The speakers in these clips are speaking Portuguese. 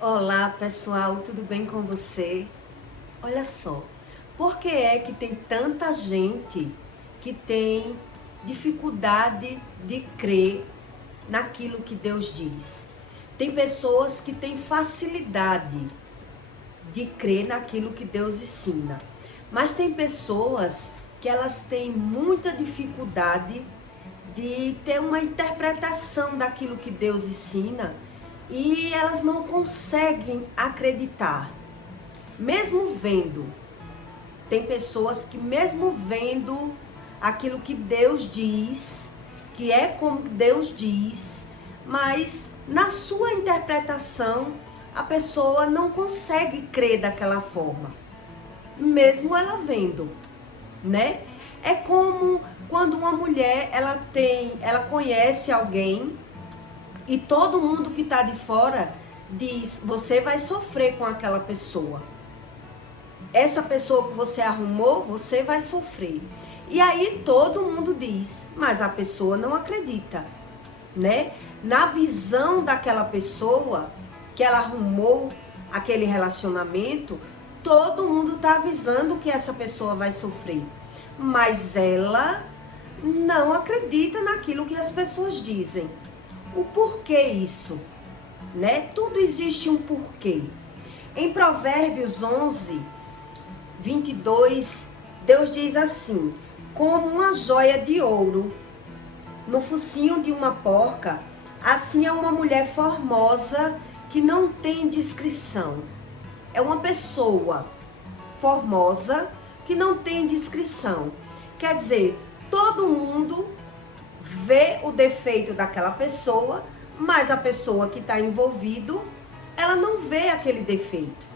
Olá pessoal, tudo bem com você? Olha só, por que é que tem tanta gente que tem dificuldade de crer naquilo que Deus diz? Tem pessoas que têm facilidade de crer naquilo que Deus ensina, mas tem pessoas que elas têm muita dificuldade de ter uma interpretação daquilo que Deus ensina e elas não conseguem acreditar, mesmo vendo. Tem pessoas que mesmo vendo aquilo que Deus diz, que é como Deus diz, mas na sua interpretação a pessoa não consegue crer daquela forma, mesmo ela vendo, né? É como quando uma mulher ela conhece alguém e todo mundo que está de fora diz: você vai sofrer com aquela pessoa. Essa pessoa que você arrumou, você vai sofrer. E aí todo mundo diz, mas a pessoa não acredita, né? Na visão daquela pessoa que ela arrumou aquele relacionamento, todo mundo está avisando que essa pessoa vai sofrer. Mas ela não acredita naquilo que as pessoas dizem. O porquê isso, né? Tudo existe um porquê. Em Provérbios 11, 22, Deus diz assim: como uma joia de ouro no focinho de uma porca, assim é uma mulher formosa que não tem descrição. É uma pessoa formosa que não tem descrição. Quer dizer, todo mundo vê o defeito daquela pessoa, mas a pessoa que está envolvido, ela não vê aquele defeito.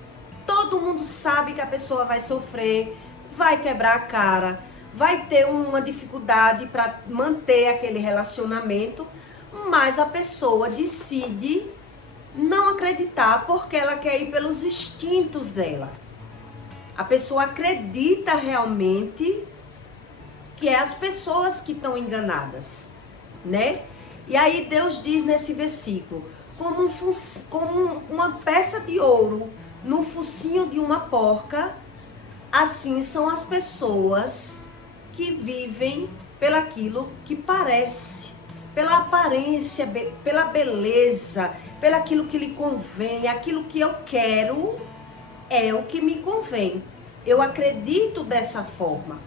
Todo mundo sabe que a pessoa vai sofrer, vai quebrar a cara, vai ter uma dificuldade para manter aquele relacionamento, mas a pessoa decide não acreditar porque ela quer ir pelos instintos dela. A pessoa acredita realmente que é as pessoas que estão enganadas, né? E aí Deus diz nesse versículo, como uma peça de ouro no focinho de uma porca, assim são as pessoas que vivem pelaquilo que parece, pela aparência, pela beleza, pelaquilo que lhe convém, aquilo que eu quero é o que me convém. Eu acredito dessa forma.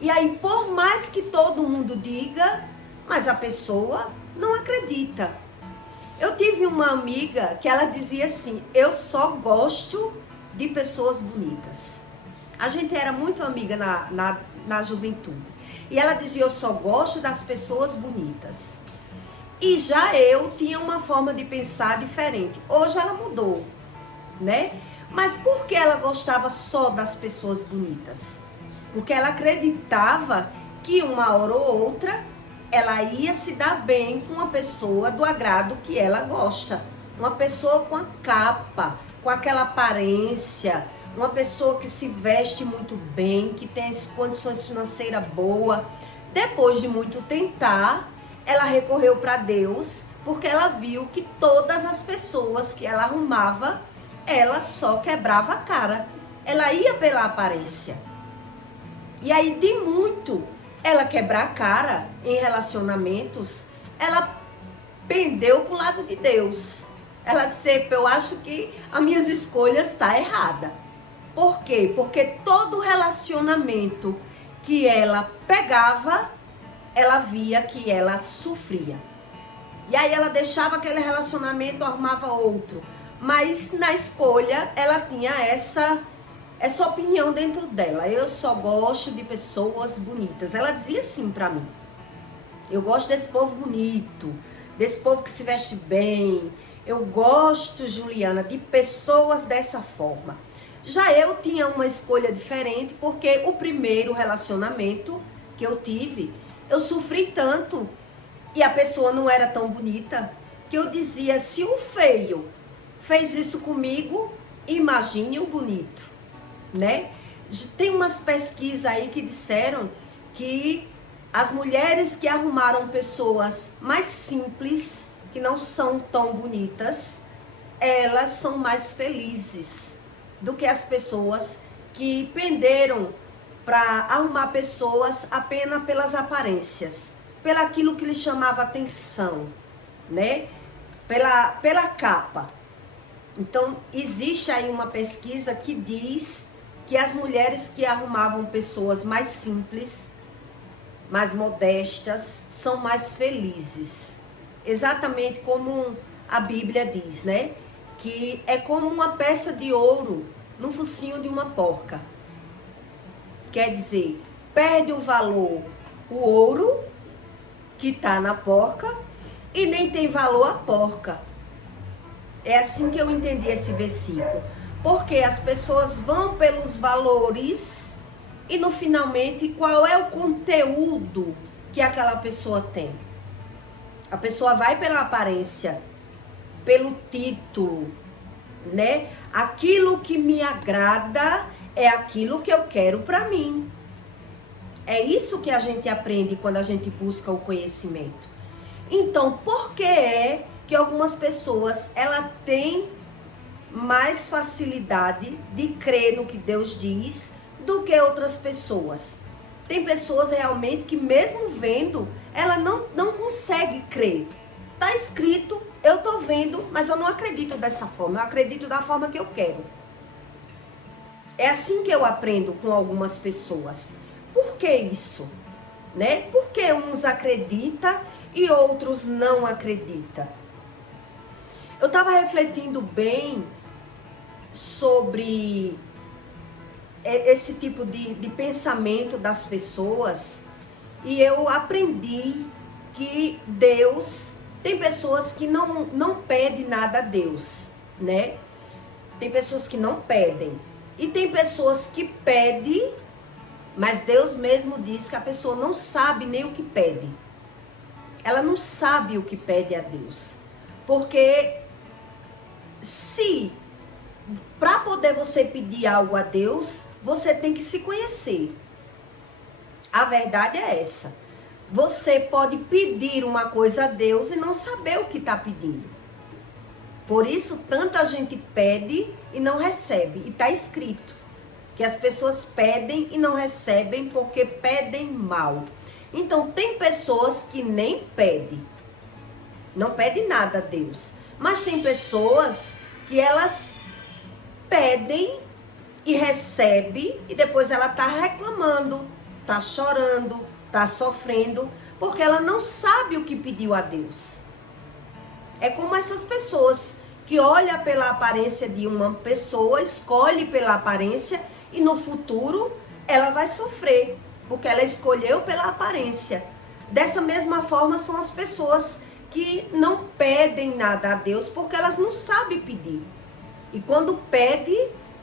E aí, por mais que todo mundo diga, mas a pessoa não acredita. Eu tive uma amiga que ela dizia assim: eu só gosto de pessoas bonitas. A gente era muito amiga na juventude. E ela dizia: eu só gosto das pessoas bonitas. E já eu tinha uma forma de pensar diferente. Hoje ela mudou, né? Mas por que ela gostava só das pessoas bonitas? Porque ela acreditava que uma hora ou outra ela ia se dar bem com uma pessoa do agrado que ela gosta. Uma pessoa com a capa, com aquela aparência, uma pessoa que se veste muito bem, que tem as condições financeiras boas. Depois de muito tentar, ela recorreu para Deus, porque ela viu que todas as pessoas que ela arrumava, ela só quebrava a cara. Ela ia pela aparência. E aí, de muito ela quebrar a cara em relacionamentos, ela pendeu pro lado de Deus. Ela disse: eu acho que as minhas escolhas estão erradas. Por quê? Porque todo relacionamento que ela pegava, ela via que ela sofria. E aí ela deixava aquele relacionamento, arrumava outro. Mas na escolha, ela tinha essa opinião dentro dela: eu só gosto de pessoas bonitas. Ela dizia assim pra mim: eu gosto desse povo bonito, desse povo que se veste bem. Eu gosto, Juliana, de pessoas dessa forma. Já eu tinha uma escolha diferente, porque o primeiro relacionamento que eu tive, eu sofri tanto e a pessoa não era tão bonita, que eu dizia: se o feio fez isso comigo, imagine o bonito, né? Tem umas pesquisas aí que disseram que as mulheres que arrumaram pessoas mais simples, que não são tão bonitas, elas são mais felizes do que as pessoas que penderam para arrumar pessoas apenas pelas aparências, pelaquilo que lhe chamava atenção, né? Pela capa. Então, existe aí uma pesquisa que diz que as mulheres que arrumavam pessoas mais simples, mais modestas, são mais felizes. Exatamente como a Bíblia diz, né? Que é como uma peça de ouro no focinho de uma porca. Quer dizer, perde o valor o ouro que está na porca e nem tem valor a porca. É assim que eu entendi esse versículo. Porque as pessoas vão pelos valores e no finalmente qual é o conteúdo que aquela pessoa tem. A pessoa vai pela aparência, pelo título, né? Aquilo que me agrada é aquilo que eu quero para mim. É isso que a gente aprende quando a gente busca o conhecimento. Então, por que é que algumas pessoas ela têm mais facilidade de crer no que Deus diz do que outras pessoas? Tem pessoas realmente que mesmo vendo, ela não consegue crer. Tá escrito, eu tô vendo, mas eu não acredito dessa forma, eu acredito da forma que eu quero. É assim que eu aprendo com algumas pessoas. Por que isso? Né? Porque uns acreditam e outros não acreditam. Eu estava refletindo bem sobre esse tipo de pensamento das pessoas e eu aprendi que Deus, tem pessoas que não pedem nada a Deus, né? Tem pessoas que não pedem e tem pessoas que pedem, mas Deus mesmo diz que a pessoa não sabe nem o que pede. Ela não sabe o que pede a Deus. Porque se para poder você pedir algo a Deus, você tem que se conhecer. A verdade é essa. Você pode pedir uma coisa a Deus e não saber o que está pedindo. Por isso, tanta gente pede e não recebe. E está escrito que as pessoas pedem e não recebem porque pedem mal. Então, tem pessoas que nem pedem. Não pedem nada a Deus. Mas tem pessoas que elas pedem e recebem e depois ela está reclamando, está chorando, está sofrendo, porque ela não sabe o que pediu a Deus. É como essas pessoas que olham pela aparência de uma pessoa, escolhe pela aparência e no futuro ela vai sofrer, porque ela escolheu pela aparência. Dessa mesma forma são as pessoas que não pedem nada a Deus porque elas não sabem pedir. E quando pede,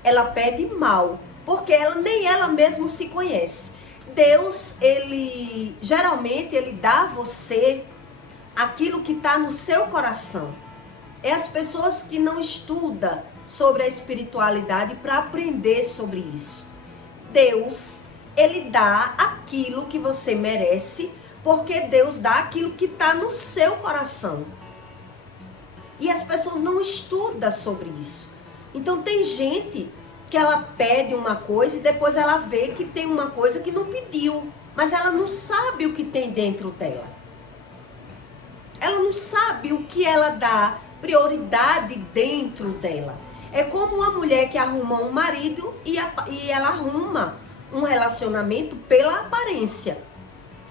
ela pede mal, porque nem ela mesma se conhece. Deus, geralmente, ele dá a você aquilo que está no seu coração. É as pessoas que não estudam sobre a espiritualidade para aprender sobre isso. Deus, ele dá aquilo que você merece, porque Deus dá aquilo que está no seu coração. E as pessoas não estudam sobre isso. Então tem gente que ela pede uma coisa e depois ela vê que tem uma coisa que não pediu, mas ela não sabe o que tem dentro dela. Ela não sabe o que ela dá prioridade dentro dela. É como uma mulher que arruma um marido e ela arruma um relacionamento pela aparência.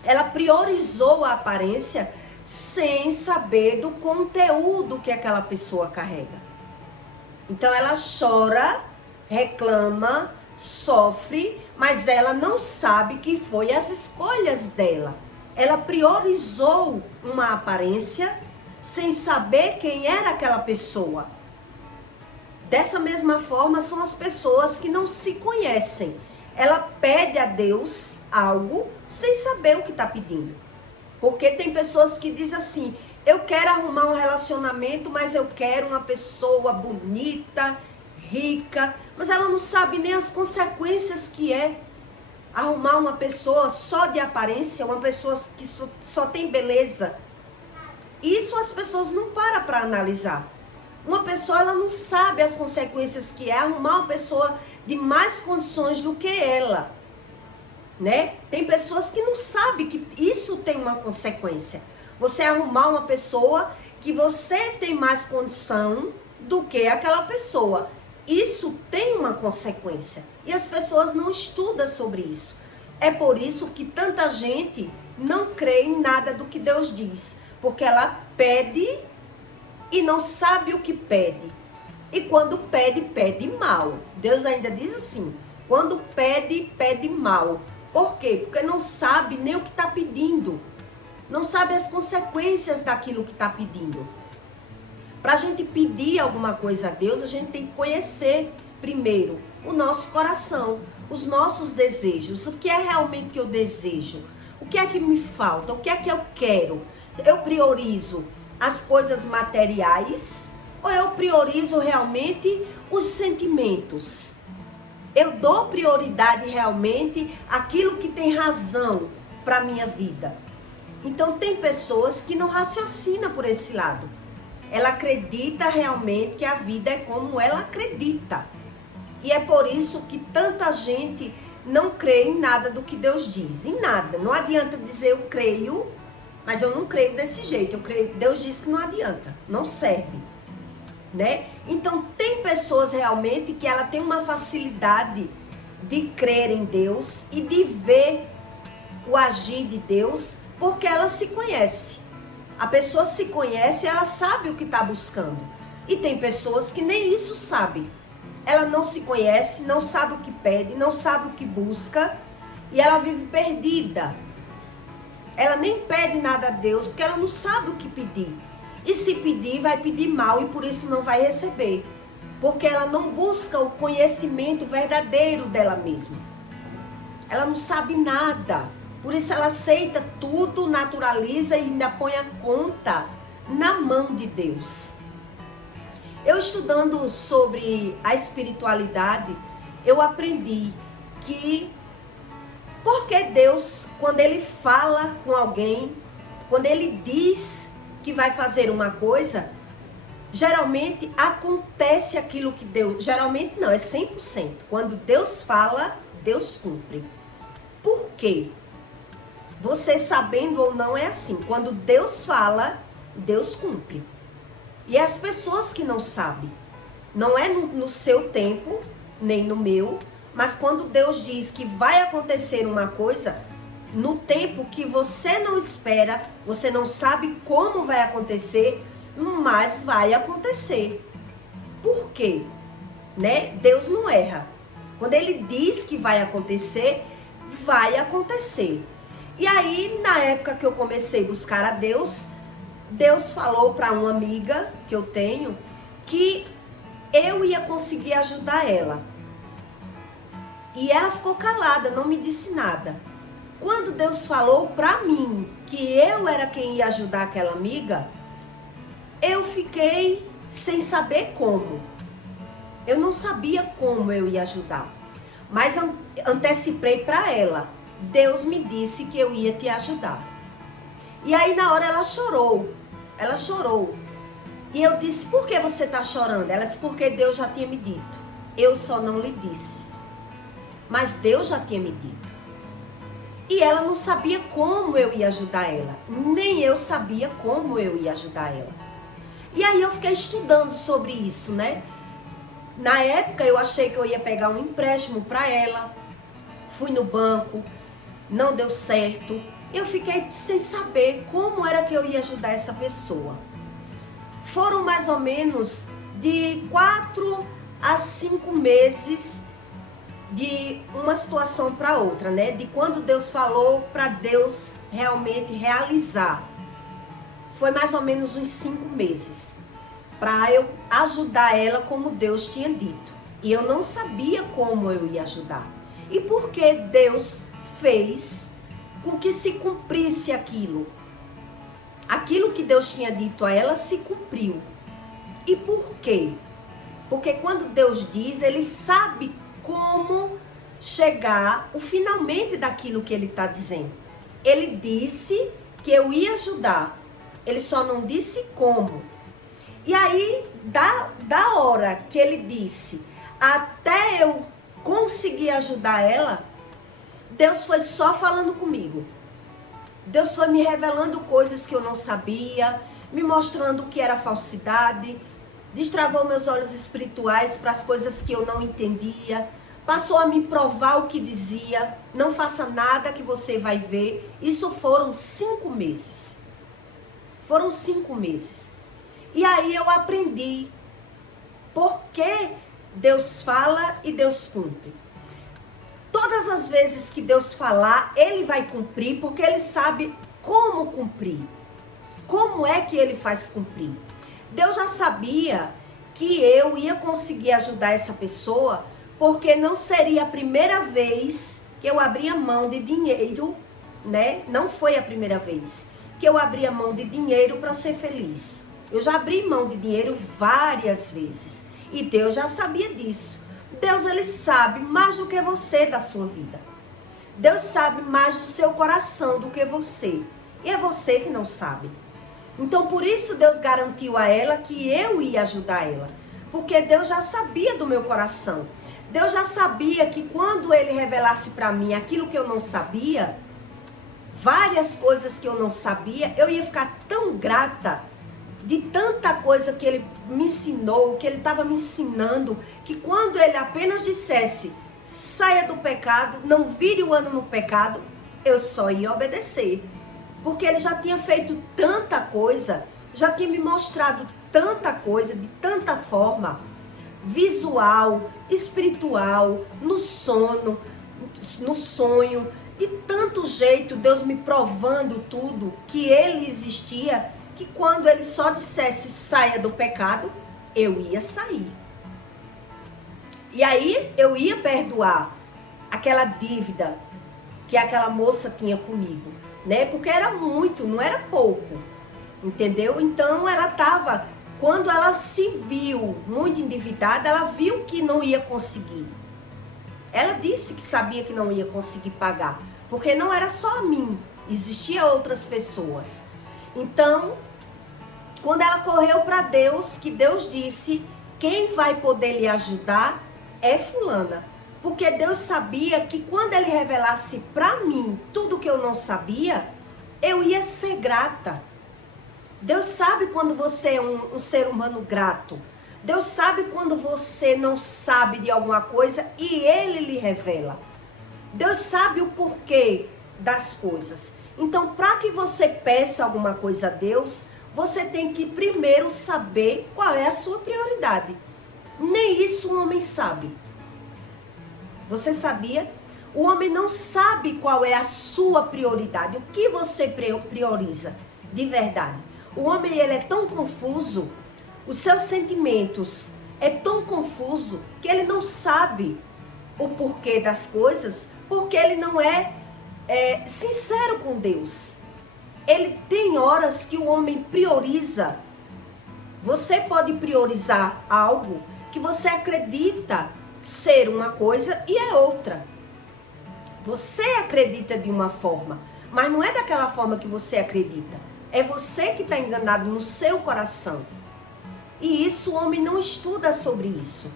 Ela priorizou a aparência sem saber do conteúdo que aquela pessoa carrega. Então ela chora, reclama, sofre, mas ela não sabe que foi as escolhas dela. Ela priorizou uma aparência sem saber quem era aquela pessoa. Dessa mesma forma são as pessoas que não se conhecem. Ela pede a Deus algo sem saber o que está pedindo. Porque tem pessoas que dizem assim, eu quero arrumar um relacionamento, mas eu quero uma pessoa bonita, rica, mas ela não sabe nem as consequências que é arrumar uma pessoa só de aparência, uma pessoa que só tem beleza. Isso as pessoas não param para analisar. Uma pessoa, ela não sabe as consequências que é arrumar uma pessoa de mais condições do que ela, né? Tem pessoas que não sabem que isso tem uma consequência. Você arrumar uma pessoa que você tem mais condição do que aquela pessoa. Isso tem uma consequência. E as pessoas não estudam sobre isso. É por isso que tanta gente não crê em nada do que Deus diz. Porque ela pede e não sabe o que pede. E quando pede, pede mal. Deus ainda diz assim, quando pede, pede mal. Por quê? Porque não sabe nem o que está pedindo. Não sabe as consequências daquilo que está pedindo. Para a gente pedir alguma coisa a Deus, a gente tem que conhecer primeiro o nosso coração, os nossos desejos. O que é realmente que eu desejo? O que é que me falta? O que é que eu quero? Eu priorizo as coisas materiais ou eu priorizo realmente os sentimentos? Eu dou prioridade realmente àquilo que tem razão para a minha vida. Então tem pessoas que não raciocinam por esse lado. Ela acredita realmente que a vida é como ela acredita. E é por isso que tanta gente não crê em nada do que Deus diz. Em nada. Não adianta dizer eu creio, mas eu não creio desse jeito. Eu creio, Deus diz que não adianta. Não serve. Né? Então tem pessoas realmente que ela tem uma facilidade de crer em Deus e de ver o agir de Deus porque ela se conhece. A pessoa se conhece, ela sabe o que está buscando. E tem pessoas que nem isso sabem. Ela não se conhece, não sabe o que pede, não sabe o que busca e ela vive perdida. Ela nem pede nada a Deus porque ela não sabe o que pedir. E se pedir, vai pedir mal e por isso não vai receber. Porque ela não busca o conhecimento verdadeiro dela mesma. Ela não sabe nada. Por isso ela aceita tudo, naturaliza e ainda põe a conta na mão de Deus. Eu estudando sobre a espiritualidade, eu aprendi que porque Deus, quando Ele fala com alguém, quando Ele diz que vai fazer uma coisa, geralmente acontece aquilo que Deus... Geralmente não, é 100%. Quando Deus fala, Deus cumpre. Por quê? Você sabendo ou não é assim. Quando Deus fala, Deus cumpre. E as pessoas que não sabem, não é no seu tempo, nem no meu, mas quando Deus diz que vai acontecer uma coisa, no tempo que você não espera, você não sabe como vai acontecer, mas vai acontecer. Por quê? Né? Deus não erra. Quando Ele diz que vai acontecer, vai acontecer. E aí, na época que eu comecei a buscar a Deus, Deus falou para uma amiga que eu tenho que eu ia conseguir ajudar ela. E ela ficou calada, não me disse nada. Quando Deus falou para mim que eu era quem ia ajudar aquela amiga, eu fiquei sem saber como. Eu não sabia como eu ia ajudar, mas antecipei para ela. Deus me disse que eu ia te ajudar. E aí na hora ela chorou. Ela chorou. E eu disse, por que você está chorando? Ela disse, porque Deus já tinha me dito. Eu só não lhe disse. Mas Deus já tinha me dito. E ela não sabia como eu ia ajudar ela. Nem eu sabia como eu ia ajudar ela. E aí eu fiquei estudando sobre isso, né? Na época eu achei que eu ia pegar um empréstimo para ela. Fui no banco. Não deu certo. Eu fiquei sem saber como era que eu ia ajudar essa pessoa. Foram mais ou menos de 4 a 5 meses de uma situação para outra, né? De quando Deus falou para Deus realmente realizar. Foi mais ou menos uns 5 meses para eu ajudar ela como Deus tinha dito. E eu não sabia como eu ia ajudar. E por que Deus fez com que se cumprisse aquilo? Aquilo que Deus tinha dito a ela se cumpriu. E por quê? Porque quando Deus diz, Ele sabe como chegar o finalmente daquilo que Ele está dizendo. Ele disse que eu ia ajudar. Ele só não disse como. E aí, da hora que ele disse, até eu conseguir ajudar ela, Deus foi só falando comigo. Deus foi me revelando coisas que eu não sabia, me mostrando o que era falsidade, destravou meus olhos espirituais para as coisas que eu não entendia, passou a me provar o que dizia, não faça nada que você vai ver. Isso foram 5 meses. Foram 5 meses. E aí eu aprendi por que Deus fala e Deus cumpre. Todas as vezes que Deus falar, Ele vai cumprir, porque Ele sabe como cumprir. Como é que Ele faz cumprir? Deus já sabia que eu ia conseguir ajudar essa pessoa, porque não seria a primeira vez que eu abria mão de dinheiro, né? Não foi a primeira vez que eu abria mão de dinheiro para ser feliz. Eu já abri mão de dinheiro várias vezes. E Deus já sabia disso. Deus, Ele sabe mais do que você da sua vida. Deus sabe mais do seu coração do que você. E é você que não sabe. Então, por isso Deus garantiu a ela que eu ia ajudar ela. Porque Deus já sabia do meu coração. Deus já sabia que quando Ele revelasse para mim aquilo que eu não sabia, várias coisas que eu não sabia, eu ia ficar tão grata de tanta coisa que Ele me ensinou, que Ele estava me ensinando, que quando Ele apenas dissesse, saia do pecado, não vire o ano no pecado, eu só ia obedecer. Porque Ele já tinha feito tanta coisa, já tinha me mostrado tanta coisa, de tanta forma, visual, espiritual, no sono, no sonho, de tanto jeito, Deus me provando tudo, que Ele existia, que quando Ele só dissesse saia do pecado, eu ia sair. E aí eu ia perdoar aquela dívida que aquela moça tinha comigo, né? Porque era muito, não era pouco, entendeu? Então ela estava, quando ela se viu muito endividada, ela viu que não ia conseguir. Ela disse que sabia que não ia conseguir pagar, porque não era só a mim, existiam outras pessoas. Então, quando ela correu para Deus, que Deus disse, quem vai poder lhe ajudar é fulana. Porque Deus sabia que quando Ele revelasse para mim tudo que eu não sabia, eu ia ser grata. Deus sabe quando você é um ser humano grato. Deus sabe quando você não sabe de alguma coisa e Ele lhe revela. Deus sabe o porquê das coisas. Então, para que você peça alguma coisa a Deus, você tem que primeiro saber qual é a sua prioridade. Nem isso o homem sabe. Você sabia? O homem não sabe qual é a sua prioridade. O que você prioriza de verdade? O homem, ele é tão confuso, os seus sentimentos é tão confuso que ele não sabe o porquê das coisas, porque ele não é sincero com Deus. Ele tem horas que o homem prioriza. Você pode priorizar algo que você acredita ser uma coisa e é outra. Você acredita de uma forma, mas não é daquela forma que você acredita. É você que está enganado no seu coração. E isso o homem não estuda sobre isso.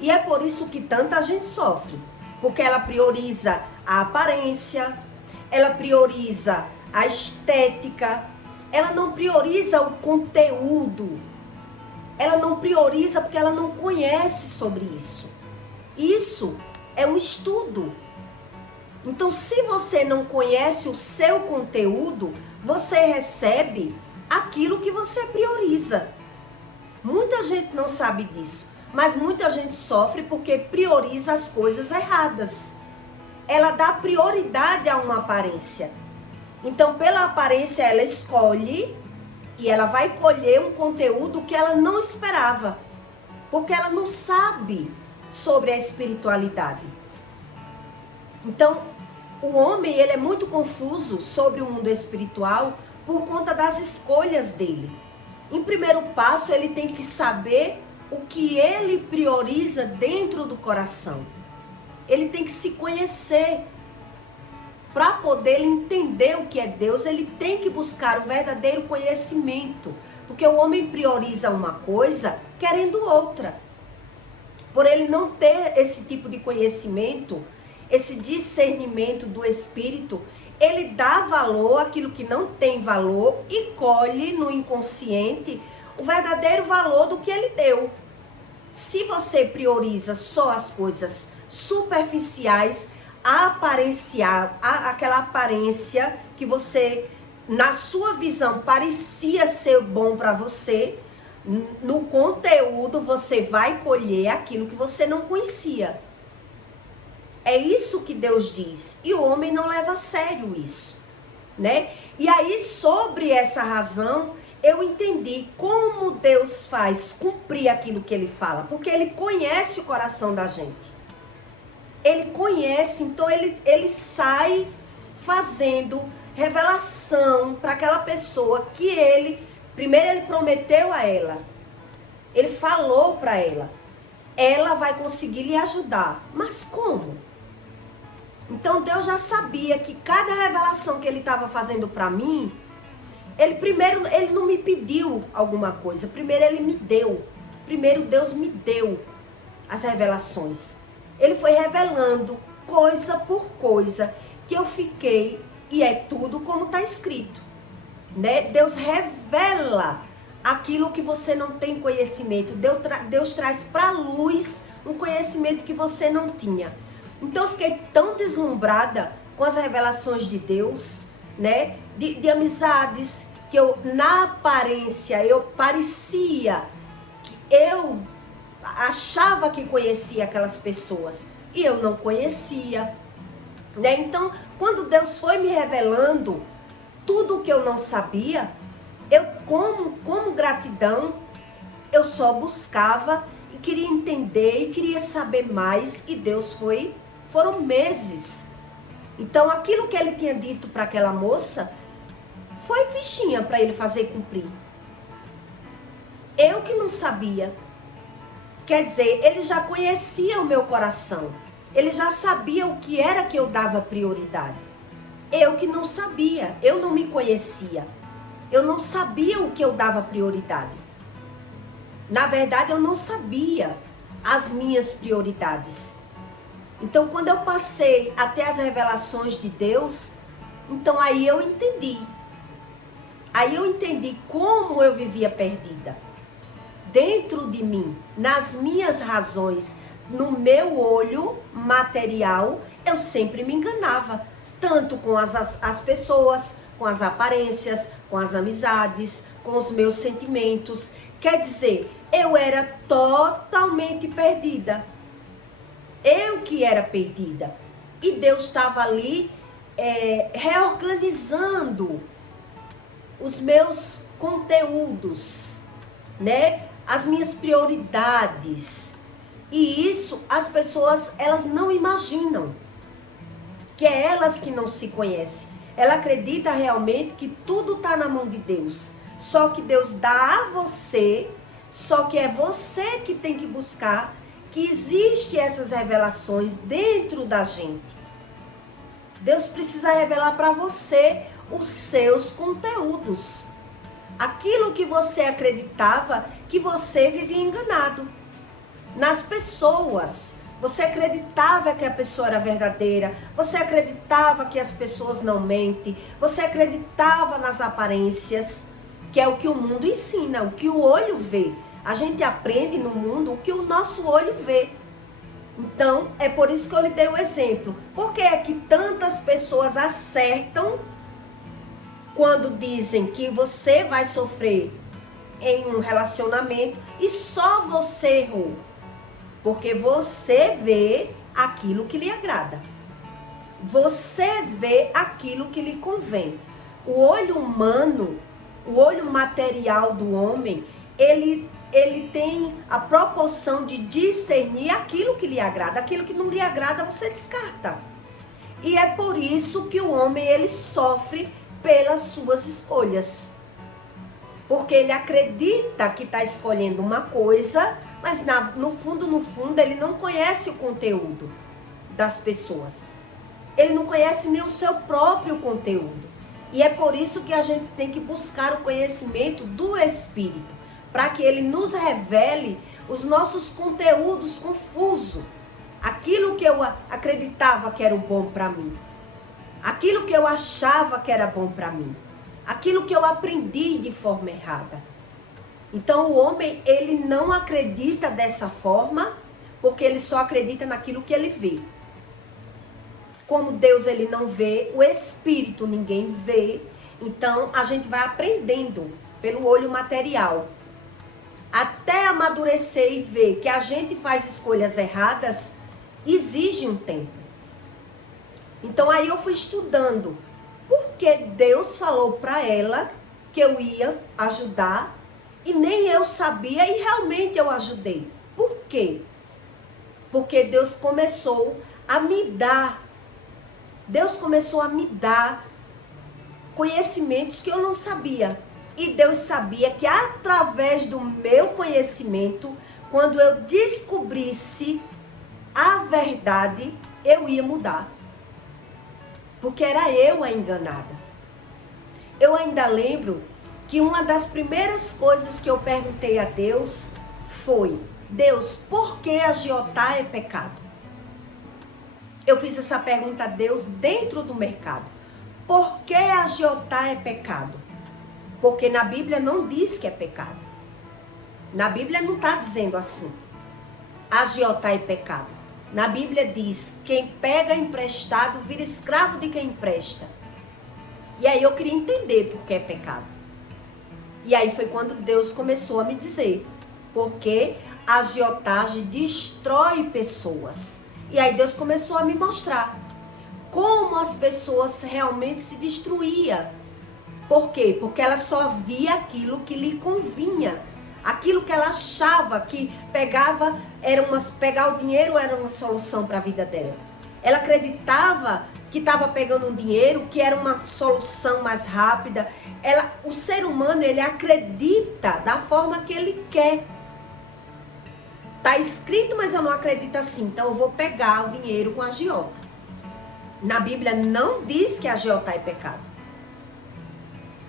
E é por isso que tanta gente sofre. Porque ela prioriza a aparência, ela prioriza a estética, ela não prioriza o conteúdo. Ela não prioriza porque ela não conhece sobre isso. Isso é um estudo. Então, se você não conhece o seu conteúdo, você recebe aquilo que você prioriza. Muita gente não sabe disso, mas muita gente sofre porque prioriza as coisas erradas. Ela dá prioridade a uma aparência. Então, pela aparência, ela escolhe e ela vai colher um conteúdo que ela não esperava, porque ela não sabe sobre a espiritualidade. Então, o homem, ele é muito confuso sobre o mundo espiritual por conta das escolhas dele. Em primeiro passo, ele tem que saber o que ele prioriza dentro do coração. Ele tem que se conhecer. Para poder entender o que é Deus, ele tem que buscar o verdadeiro conhecimento. Porque o homem prioriza uma coisa querendo outra. Por ele não ter esse tipo de conhecimento, esse discernimento do espírito, ele dá valor àquilo que não tem valor e colhe no inconsciente o verdadeiro valor do que ele deu. Se você prioriza só as coisas superficiais, aquela aparência que você, na sua visão, parecia ser bom para você, no conteúdo você vai colher aquilo que você não conhecia. É isso que Deus diz. E o homem não leva a sério isso, né? E aí, sobre essa razão, eu entendi como Deus faz cumprir aquilo que ele fala. Porque ele conhece o coração da gente. Ele conhece, então ele sai fazendo revelação para aquela pessoa que primeiro ele prometeu a ela. Ele falou para ela. Ela vai conseguir lhe ajudar. Mas como? Então Deus já sabia que cada revelação que ele estava fazendo para mim, ele não me pediu alguma coisa. Primeiro ele me deu. Primeiro Deus me deu as revelações. Ele foi revelando coisa por coisa que eu fiquei, e é tudo como está escrito, né? Deus revela aquilo que você não tem conhecimento. Deus traz para a luz um conhecimento que você não tinha. Então eu fiquei tão deslumbrada com as revelações de Deus, né? De amizades que na aparência, eu parecia que eu achava que conhecia aquelas pessoas e eu não conhecia, né? Então, quando Deus foi me revelando tudo o que eu não sabia, eu como gratidão, eu só buscava e queria entender e queria saber mais, e Deus foram meses. Então, aquilo que ele tinha dito para aquela moça foi fichinha para ele fazer cumprir. Eu que não sabia. Quer dizer, ele já conhecia o meu coração. Ele já sabia o que era que eu dava prioridade. Eu que não sabia, eu não me conhecia. Eu não sabia o que eu dava prioridade. Na verdade, eu não sabia as minhas prioridades. Então, quando eu passei até as revelações de Deus, então aí eu entendi. Aí eu entendi como eu vivia perdida. Dentro de mim, nas minhas razões, no meu olho material, eu sempre me enganava. Tanto com as pessoas, com as aparências, com as amizades, com os meus sentimentos. Quer dizer, eu era totalmente perdida. Eu que era perdida. E Deus estava ali reorganizando os meus conteúdos, né? As minhas prioridades. E isso as pessoas, elas não imaginam. Que é elas que não se conhecem. Ela acredita realmente que tudo está na mão de Deus. Só que Deus dá a você, só que é você que tem que buscar, que existe essas revelações dentro da gente. Deus precisa revelar para você os seus conteúdos. Aquilo que você acreditava que você vivia enganado. Nas pessoas. Você acreditava que a pessoa era verdadeira. Você acreditava que as pessoas não mentem. Você acreditava nas aparências, que é o que o mundo ensina, o que o olho vê. A gente aprende no mundo o que o nosso olho vê. Então, é por isso que eu lhe dei o exemplo. Por que é que tantas pessoas acertam quando dizem que você vai sofrer em um relacionamento e só você errou? Porque você vê aquilo que lhe agrada. Você vê aquilo que lhe convém. O olho humano, o olho material do homem, ele tem a proporção de discernir aquilo que lhe agrada. Aquilo que não lhe agrada, você descarta. E é por isso que o homem, ele sofre pelas suas escolhas. Porque ele acredita que está escolhendo uma coisa, mas no fundo, ele não conhece o conteúdo das pessoas. Ele não conhece nem o seu próprio conteúdo. E é por isso que a gente tem que buscar o conhecimento do Espírito, para que ele nos revele os nossos conteúdos confusos. Aquilo que eu acreditava que era o bom para mim. Aquilo que eu achava que era bom para mim. Aquilo que eu aprendi de forma errada. Então o homem, ele não acredita dessa forma, porque ele só acredita naquilo que ele vê. Como Deus ele não vê, o Espírito ninguém vê, então a gente vai aprendendo pelo olho material. Até amadurecer e ver que a gente faz escolhas erradas, exige um tempo. Então aí eu fui estudando, porque Deus falou para ela que eu ia ajudar, e nem eu sabia, e realmente eu ajudei. Por quê? Porque Deus começou a me dar conhecimentos que eu não sabia. E Deus sabia que através do meu conhecimento, quando eu descobrisse a verdade, eu ia mudar. Porque era eu a enganada. Eu ainda lembro que uma das primeiras coisas que eu perguntei a Deus foi: Deus, por que agiotar é pecado? Eu fiz essa pergunta a Deus dentro do mercado. Por que agiotar é pecado? Porque na Bíblia não diz que é pecado. Na Bíblia não está dizendo assim. Agiotar é pecado. Na Bíblia diz, quem pega emprestado vira escravo de quem empresta. E aí eu queria entender por que é pecado. E aí foi quando Deus começou a me dizer, porque a agiotagem destrói pessoas. E aí Deus começou a me mostrar como as pessoas realmente se destruíam. Por quê? Porque ela só via aquilo que lhe convinha. Aquilo que ela achava que pegar o dinheiro era uma solução para a vida dela. Ela acreditava que estava pegando um dinheiro, que era uma solução mais rápida. O ser humano, ele acredita da forma que ele quer. Está escrito, mas eu não acredito assim. Então eu vou pegar o dinheiro com agiota. Na Bíblia não diz que agiotar é pecado.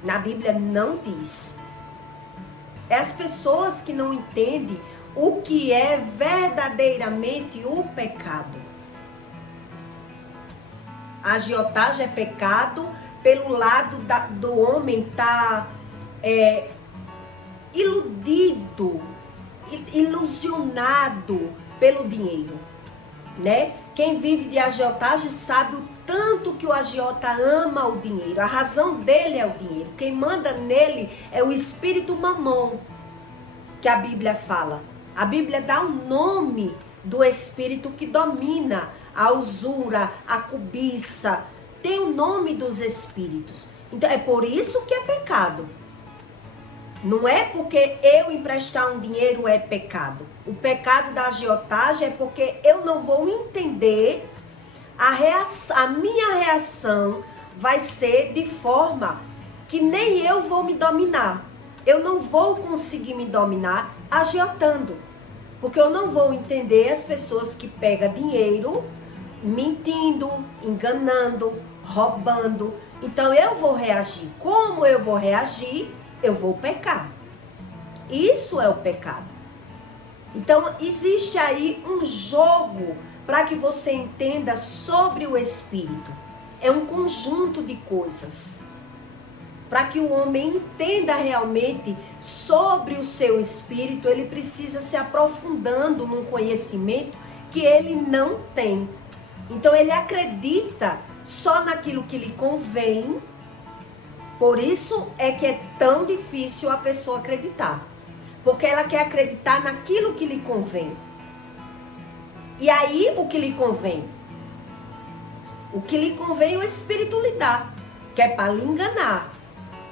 Na Bíblia não diz. É as pessoas que não entendem o que é verdadeiramente o pecado. A agiotagem é pecado pelo lado do homem estar ilusionado pelo dinheiro, né? Quem vive de agiotagem sabe o tanto que o agiota ama o dinheiro. A razão dele é o dinheiro. Quem manda nele é o espírito mamon, que a Bíblia fala. A Bíblia dá o nome do espírito que domina a usura, a cobiça. Tem o nome dos espíritos. Então é por isso que é pecado. Não é porque eu emprestar um dinheiro é pecado. O pecado da agiotagem é porque eu não vou entender, a minha reação vai ser de forma que nem eu vou me dominar. Eu não vou conseguir me dominar agiotando. Porque eu não vou entender as pessoas que pegam dinheiro mentindo, enganando, roubando. Então eu vou reagir. Como eu vou reagir? Eu vou pecar. Isso é o pecado. Então, existe aí um jogo para que você entenda sobre o espírito. É um conjunto de coisas. Para que o homem entenda realmente sobre o seu espírito, ele precisa se aprofundando num conhecimento que ele não tem. Então, ele acredita só naquilo que lhe convém. Por isso é que é tão difícil a pessoa acreditar. Porque ela quer acreditar naquilo que lhe convém. E aí, o que lhe convém? O que lhe convém o Espírito lhe dá. Que é para lhe enganar.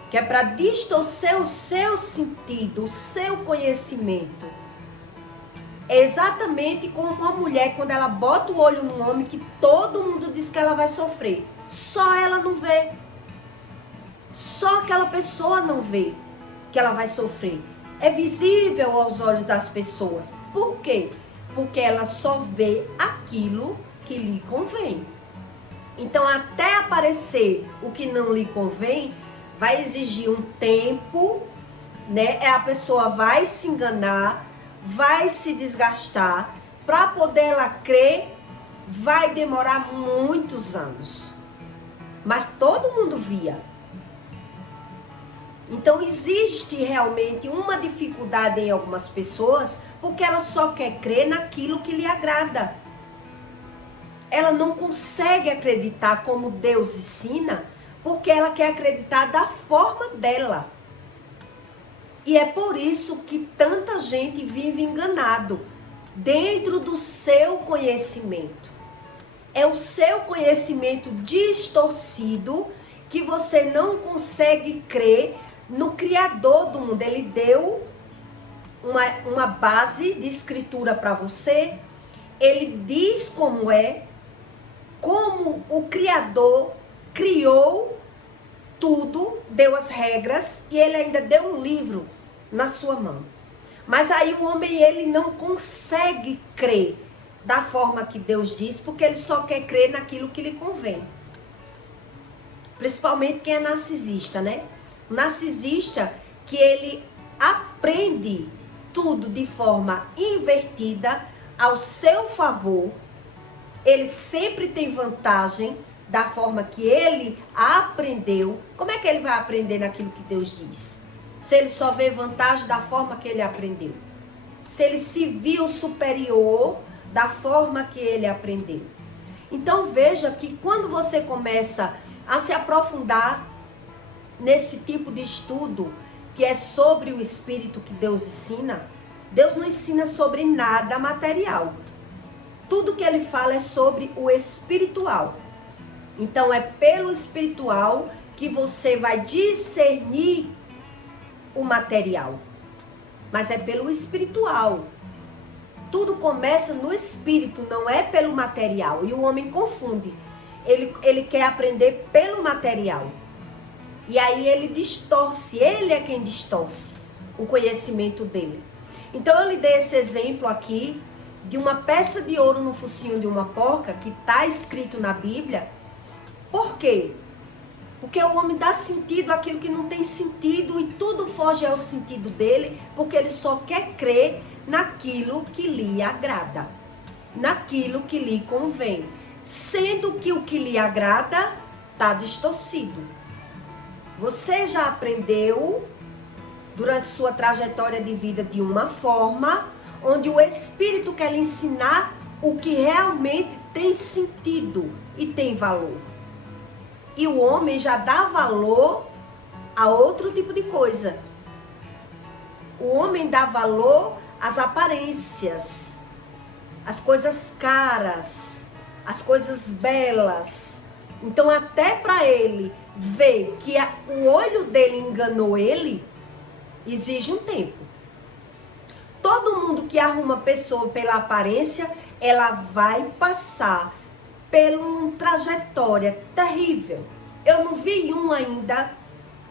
Que é para distorcer o seu sentido, o seu conhecimento. É exatamente como uma mulher, quando ela bota o olho num homem, que todo mundo diz que ela vai sofrer. Só ela não vê. Só aquela pessoa não vê que ela vai sofrer. É visível aos olhos das pessoas. Por quê? Porque ela só vê aquilo que lhe convém. Então, até aparecer o que não lhe convém, vai exigir um tempo, né? A pessoa vai se enganar, vai se desgastar. Para poder ela crer, vai demorar muitos anos. Mas todo mundo via. Então, existe realmente uma dificuldade em algumas pessoas, porque ela só quer crer naquilo que lhe agrada. Ela não consegue acreditar como Deus ensina, porque ela quer acreditar da forma dela. E é por isso que tanta gente vive enganado dentro do seu conhecimento. É o seu conhecimento distorcido que você não consegue crer no Criador do mundo. Ele deu uma base de escritura para você. Ele diz como é, como o Criador criou tudo, deu as regras e ele ainda deu um livro na sua mão. Mas aí o homem, ele não consegue crer da forma que Deus diz, porque ele só quer crer naquilo que lhe convém. Principalmente quem é narcisista, né? O narcisista, que ele aprende tudo de forma invertida, ao seu favor. Ele sempre tem vantagem da forma que ele aprendeu. Como é que ele vai aprender naquilo que Deus diz? Se ele só vê vantagem da forma que ele aprendeu. Se ele se viu superior da forma que ele aprendeu. Então veja que quando você começa a se aprofundar nesse tipo de estudo, que é sobre o Espírito que Deus ensina, Deus não ensina sobre nada material. Tudo que ele fala é sobre o espiritual. Então é pelo espiritual que você vai discernir o material. Mas é pelo espiritual. Tudo começa no espírito, não é pelo material. E o homem confunde. Ele quer aprender pelo material. E aí ele distorce, ele é quem distorce o conhecimento dele. Então eu lhe dei esse exemplo aqui de uma peça de ouro no focinho de uma porca, que está escrito na Bíblia. Por quê? Porque o homem dá sentido àquilo que não tem sentido e tudo foge ao sentido dele, porque ele só quer crer naquilo que lhe agrada, naquilo que lhe convém, sendo que o que lhe agrada está distorcido. Você já aprendeu durante sua trajetória de vida de uma forma, onde o Espírito quer lhe ensinar o que realmente tem sentido e tem valor. E o homem já dá valor a outro tipo de coisa. O homem dá valor às aparências, às coisas caras, às coisas belas. Então até para ele ver que o olho dele enganou ele, exige um tempo. Todo mundo que arruma pessoa pela aparência, ela vai passar por uma trajetória terrível. Eu não vi um ainda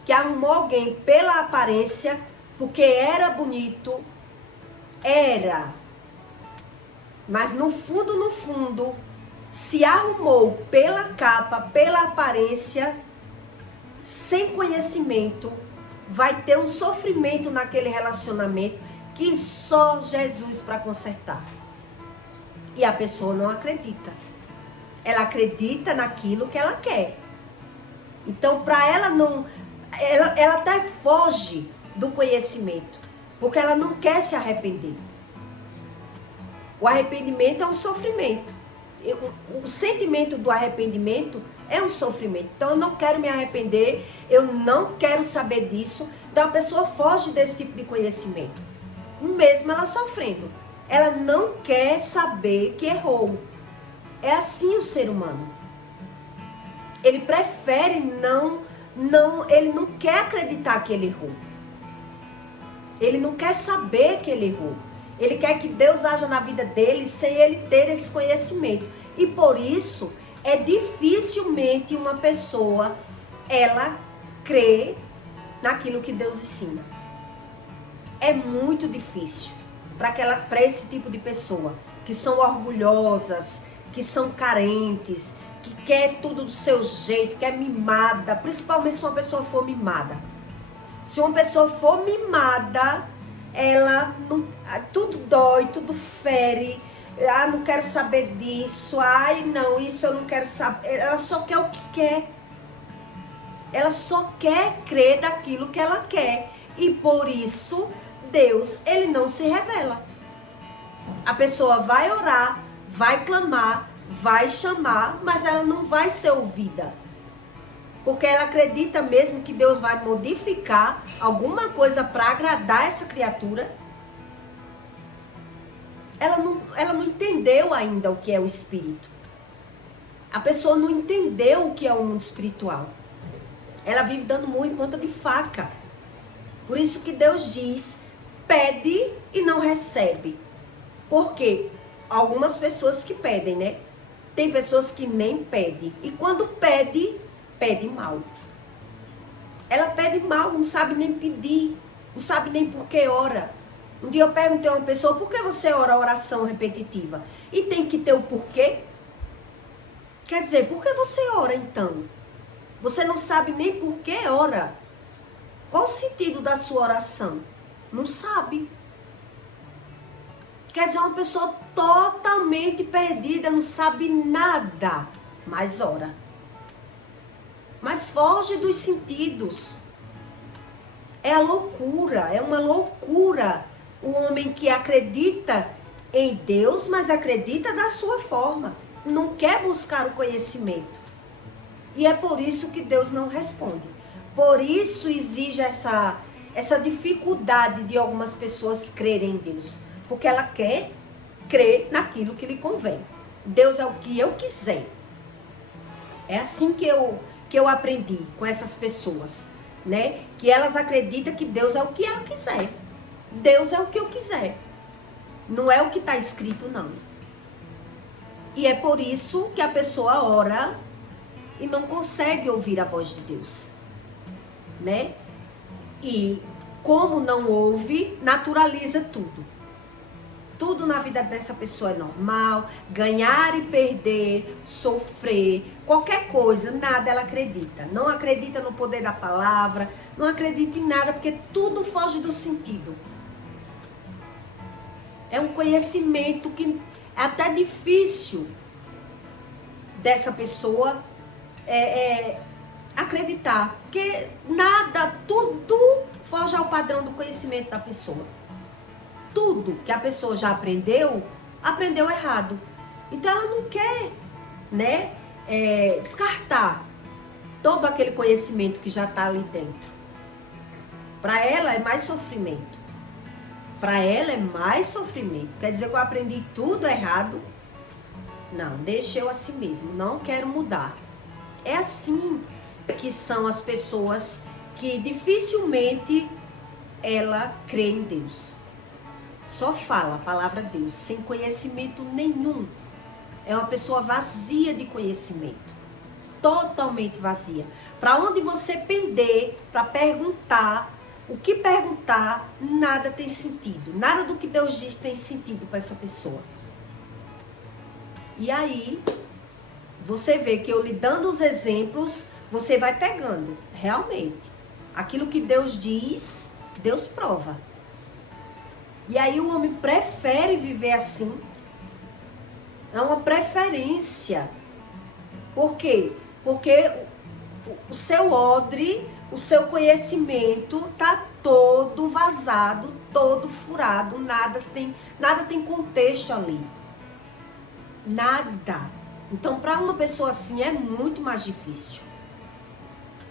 que arrumou alguém pela aparência, porque era bonito, mas no fundo, se arrumou pela capa, pela aparência, sem conhecimento, vai ter um sofrimento naquele relacionamento que só Jesus para consertar. E a pessoa não acredita. Ela acredita naquilo que ela quer. Então, para ela não... Ela até foge do conhecimento, porque ela não quer se arrepender. O arrependimento é um sofrimento. O sentimento do arrependimento é um sofrimento. Então, eu não quero me arrepender, eu não quero saber disso. Então, a pessoa foge desse tipo de conhecimento. Mesmo ela sofrendo. Ela não quer saber que errou. É assim o ser humano. Ele prefere ele não quer acreditar que ele errou. Ele não quer saber que ele errou. Ele quer que Deus haja na vida dele sem ele ter esse conhecimento. E por isso, é dificilmente uma pessoa, ela crê naquilo que Deus ensina. É muito difícil para esse tipo de pessoa, que são orgulhosas, que são carentes, que quer tudo do seu jeito, que é mimada, principalmente se uma pessoa for mimada. Se uma pessoa for mimada, ela não, tudo dói, tudo fere. Ah, não quero saber disso. Ai, não, isso eu não quero saber. Ela só quer o que quer. Ela só quer crer daquilo que ela quer. E por isso, Deus, ele não se revela. A pessoa vai orar, vai clamar, vai chamar, mas ela não vai ser ouvida. Porque ela acredita mesmo que Deus vai modificar alguma coisa para agradar essa criatura. Ela não entendeu ainda o que é o espírito. A pessoa não entendeu o que é o mundo espiritual. Ela vive dando murro em ponta de faca. Por isso que Deus diz, pede e não recebe. Por quê? Algumas pessoas que pedem, né? Tem pessoas que nem pedem. E quando pede mal. Ela pede mal, não sabe nem pedir. Não sabe nem por que ora. Um dia eu perguntei a uma pessoa, por que você ora oração repetitiva? E tem que ter o porquê? Quer dizer, por que você ora então? Você não sabe nem por que ora. Qual o sentido da sua oração? Não sabe. Quer dizer, uma pessoa totalmente perdida, não sabe nada, mas ora. Mas foge dos sentidos. É a loucura, é uma loucura. O homem que acredita em Deus, mas acredita da sua forma. Não quer buscar o conhecimento. E é por isso que Deus não responde. Por isso exige essa dificuldade de algumas pessoas crerem em Deus. Porque ela quer crer naquilo que lhe convém. Deus é o que eu quiser. É assim que eu aprendi com essas pessoas, né? Que elas acreditam que Deus é o que ela quiser. Deus é o que eu quiser. Não é o que está escrito, não. E é por isso que a pessoa ora e não consegue ouvir a voz de Deus, né? E como não ouve, naturaliza tudo. Tudo na vida dessa pessoa é normal, ganhar e perder, sofrer, qualquer coisa, nada ela acredita. Não acredita no poder da palavra, não acredita em nada, porque tudo foge do sentido. É um conhecimento que é até difícil dessa pessoa acreditar, porque nada, tudo foge ao padrão do conhecimento da pessoa. Tudo que a pessoa já aprendeu errado. Então ela não quer, né, descartar todo aquele conhecimento que já está ali dentro. Para ela é mais sofrimento. Para ela é mais sofrimento. Quer dizer que eu aprendi tudo errado? Não, deixa eu assim mesmo, não quero mudar. É assim que são as pessoas que dificilmente ela crê em Deus. Só fala a palavra Deus, sem conhecimento nenhum. É uma pessoa vazia de conhecimento. Totalmente vazia. Para onde você pender, para perguntar, o que perguntar, nada tem sentido. Nada do que Deus diz tem sentido para essa pessoa. E aí, você vê que eu lhe dando os exemplos, você vai pegando. Realmente, aquilo que Deus diz, Deus prova. E aí o homem prefere viver assim. É uma preferência. Por quê? Porque o seu odre, o seu conhecimento está todo vazado, todo furado. Nada tem contexto ali. Nada. Então, para uma pessoa assim é muito mais difícil.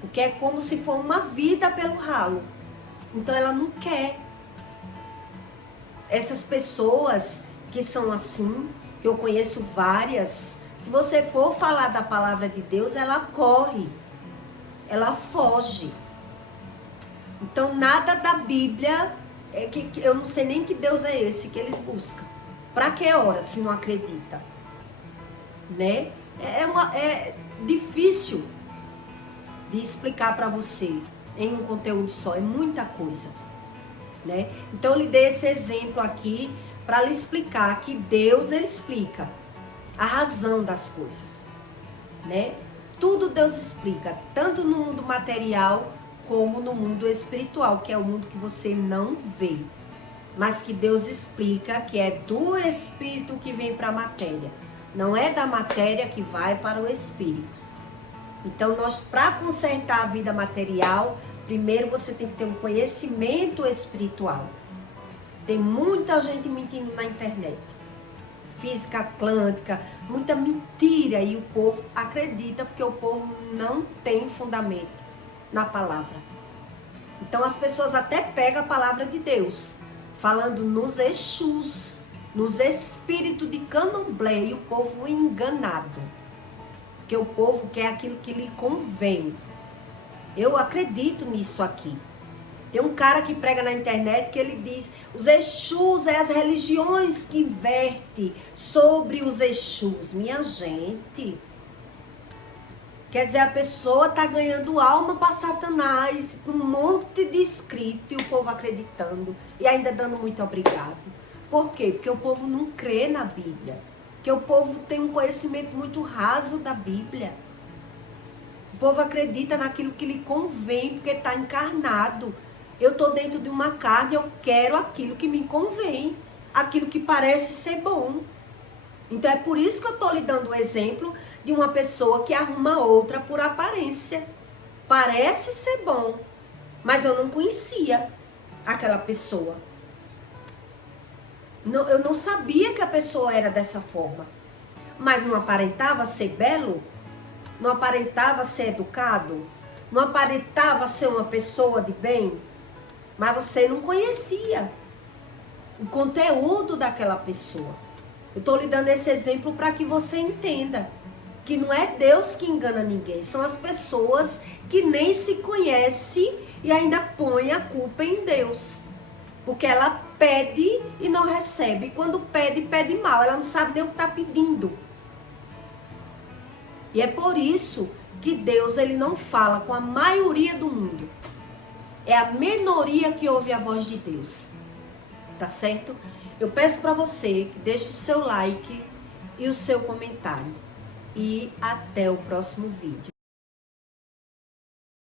Porque é como se for uma vida pelo ralo. Então, ela não quer. Essas pessoas que são assim, que eu conheço várias, se você for falar da palavra de Deus, ela corre, ela foge. Então, nada da Bíblia, que eu não sei nem que Deus é esse que eles buscam. Para que hora, se não acredita? Né? É difícil de explicar para você em um conteúdo só, é muita coisa. Né? Então eu lhe dei esse exemplo aqui para lhe explicar que Deus, ele explica a razão das coisas. né? Tudo Deus explica, tanto no mundo material como no mundo espiritual, que é o mundo que você não vê, mas que Deus explica que é do espírito que vem para a matéria, não é da matéria que vai para o espírito. Então, para consertar a vida material, primeiro você tem que ter um conhecimento espiritual. Tem muita gente mentindo na internet. Física quântica, muita mentira, e o povo acredita porque o povo não tem fundamento na palavra. Então as pessoas até pegam a palavra de Deus, falando nos Exus, nos espíritos de candomblé, e o povo enganado, porque o povo quer aquilo que lhe convém. Eu acredito nisso aqui. Tem um cara que prega na internet que ele diz: os Exus é as religiões que inverte sobre os Exus. Minha gente, quer dizer, a pessoa tá ganhando alma para Satanás, com um monte de escrito, e o povo acreditando e ainda dando muito obrigado. Por quê? Porque o povo não crê na Bíblia, porque o povo tem um conhecimento muito raso da Bíblia. O povo acredita naquilo que lhe convém, porque está encarnado. Eu estou dentro de uma carne, eu quero aquilo que me convém, aquilo que parece ser bom. Então é por isso que eu estou lhe dando o exemplo de uma pessoa que arruma outra por aparência. Parece ser bom, mas eu não conhecia aquela pessoa. Não, eu não sabia que a pessoa era dessa forma. Mas não aparentava ser belo? Não aparentava ser educado? Não aparentava ser uma pessoa de bem? Mas você não conhecia o conteúdo daquela pessoa. Eu estou lhe dando esse exemplo para que você entenda que não é Deus que engana ninguém. São as pessoas que nem se conhecem e ainda põem a culpa em Deus. Porque ela pede e não recebe. E quando pede, pede mal. Ela não sabe nem o que está pedindo. E é por isso que Deus ele não fala com a maioria do mundo. É a minoria que ouve a voz de Deus. Tá certo? Eu peço para você que deixe o seu like e o seu comentário. E até o próximo vídeo.